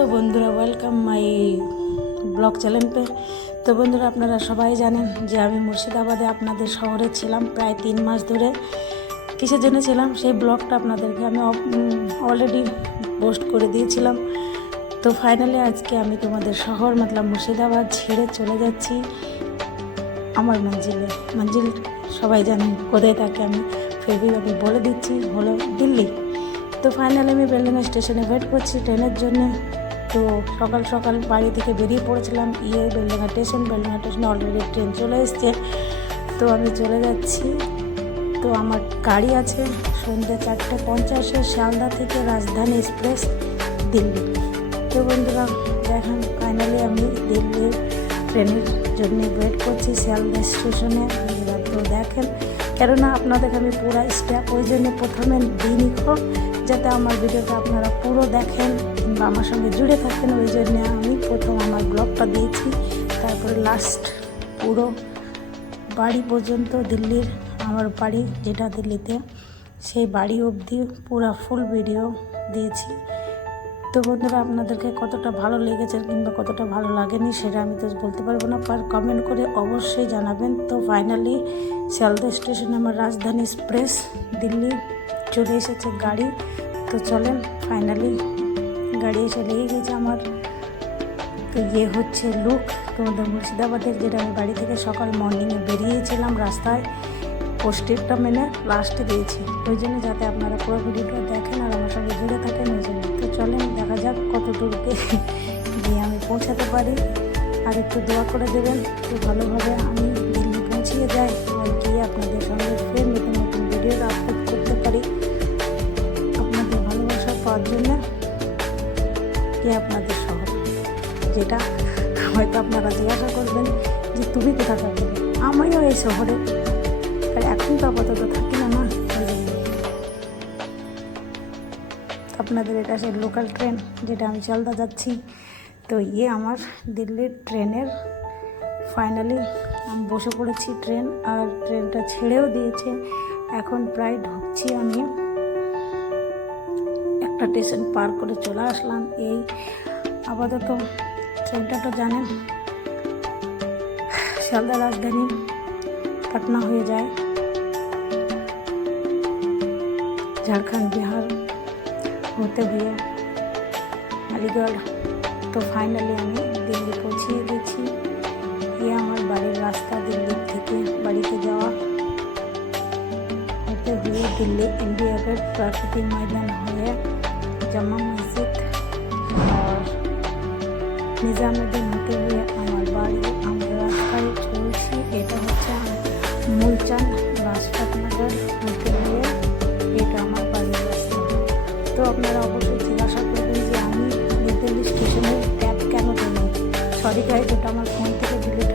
Hello बंधुरा welcome my blog channel पे। तो बंधुरा আপনারা সবাই জানেন যে আমি মুর্শিদাবাদে আপনাদের শহরে ছিলাম প্রায় 3 মাস ধরে। কিসের জন্য ছিলাম সেই ব্লগটা আপনাদেরকে আমি অলরেডি পোস্ট করে দিয়েছিলাম। তো ফাইনালি আজকে আমি তোমাদের শহর मतलब মুর্শিদাবাদ ছেড়ে চলে যাচ্ছি আমার মঞ্জিল সবাই জানেন কোথায় থাকে, আমি ফির আমি বলে দিচ্ছি হলো দিল্লি। তো ফাইনালি আমি বেলডাঙ্গা স্টেশনে ওয়েট করছি ট্রেনের জন্য। তো সকাল সকাল বাড়ি থেকে বেরিয়ে পড়েছিলাম বেলডাঙ্গা স্টেশনে অলরেডি ট্রেন চলে এসছে। তো আমি চলে যাচ্ছি। তো আমার গাড়ি আছে সন্ধ্যে 4:50 শিয়ালদা থেকে রাজধানী এক্সপ্রেস দিল্লি। তো বন্ধুরা দেখেন ফাইনালি আমি দিল্লির ট্রেনের জন্য ওয়েট করছি শিয়ালদা স্টেশনে। তো দেখেন কেননা আপনাদের আমি পুরো স্টেপ ওই জন্য প্রথমে দিনই হোক যাতে আমার ভিডিওটা আপনারা পুরো দেখেন কিংবা আমার সঙ্গে জুড়ে থাকেন, ওই জন্য আমি প্রথম আমার ব্লগটা দিয়েছি। তারপরে লাস্ট পুরো বাড়ি পর্যন্ত দিল্লির আমার বাড়ি যেটা দিল্লিতে সেই বাড়ি অবধি পুরো ফুল ভিডিও দিয়েছি। তো বন্ধুরা আপনাদেরকে কতটা ভালো লেগেছে কিংবা কতটা ভালো লাগেনি সেটা আমি তো বলতে পারবো না, পার কমেন্ট করে অবশ্যই জানাবেন। তো ফাইনালি শিয়ালদা স্টেশনে আমার রাজধানী এক্সপ্রেস দিল্লি চলে এসেছে গাড়ি। তো চলেন ফাইনালি গাড়ি এসে লেগে গেছে আমার। তো হচ্ছে লুক তোমাদের মুর্শিদাবাদের, যেটা আমি বাড়ি থেকে সকাল মর্নিংয়ে বেরিয়েছিলাম রাস্তায় পোস্টেরটা মেনে লাস্টে দিয়েছি, ওই জন্য যাতে আপনারা পুরো ভিডিওটা দেখেন আর আমার সঙ্গে জুড়ে থাকেন ওই জন্য। তো চলেন দেখা যাক কত দূরকে গিয়ে আমি পৌঁছাতে পারি, আর একটু দোয়া করে দেবেন তো ভালোভাবে আমি দিল্লি পৌঁছিয়ে যাই আর গিয়ে আপনাদের সঙ্গে ফের নতুন নতুন ভিডিওটা আপলোড করতে পারি আপনাদের ভালোবাসা পাওয়ার জন্য। আপনাদের শহর যেটা হয়তো আপনারা জিজ্ঞাসা করবেন যে তুমি কোথা থাকবে, আমিও এই শহরে, আর এখন তো আপাতত থাকি না না ওই জন্য। আপনাদের এটা সেই লোকাল ট্রেন যেটা আমি শিয়ালদা যাচ্ছি। তো আমার দিল্লির ট্রেনের ফাইনালি আমি বসে পড়েছি ট্রেন, আর ট্রেনটা ছেড়েও দিয়েছে। এখন প্রায় ঢুকছি আমি, একটা স্টেশন পার করে চলে আসলাম। এই আপাতত ট্রেনটা তো জানেন শিয়ালদা রাজধানী পাটনা হয়ে যায় ঝাড়খণ্ড বিহার হতে হয়ে আলিগড়। তো ফাইনালি আমি দিল্লি পৌঁছিয়ে গেছি। আমার বাড়ির রাস্তা দিল্লি থেকে বাড়িতে যাওয়া হতে হয়ে দিল্লি ইন্ডিয়া গেট, প্রাকৃতিক ময়দান হয়ে জামা মসজিদ আর নিজামুদ্দিন হতে হয়ে আমার বাড়ি। আমরা রাস্তায় চলছি, এটা হচ্ছে মুলচান লাজপতনগর হতে হয়ে এটা আমার বাড়ির রাস্তা। তো আপনারা অবশ্যই জিজ্ঞাসা করবেন যে আমি নিউ দিল্লি স্টেশনের ট্যাব কেন দিই, সরি গাইজ এটা আমার ফোন থেকে ডিলিট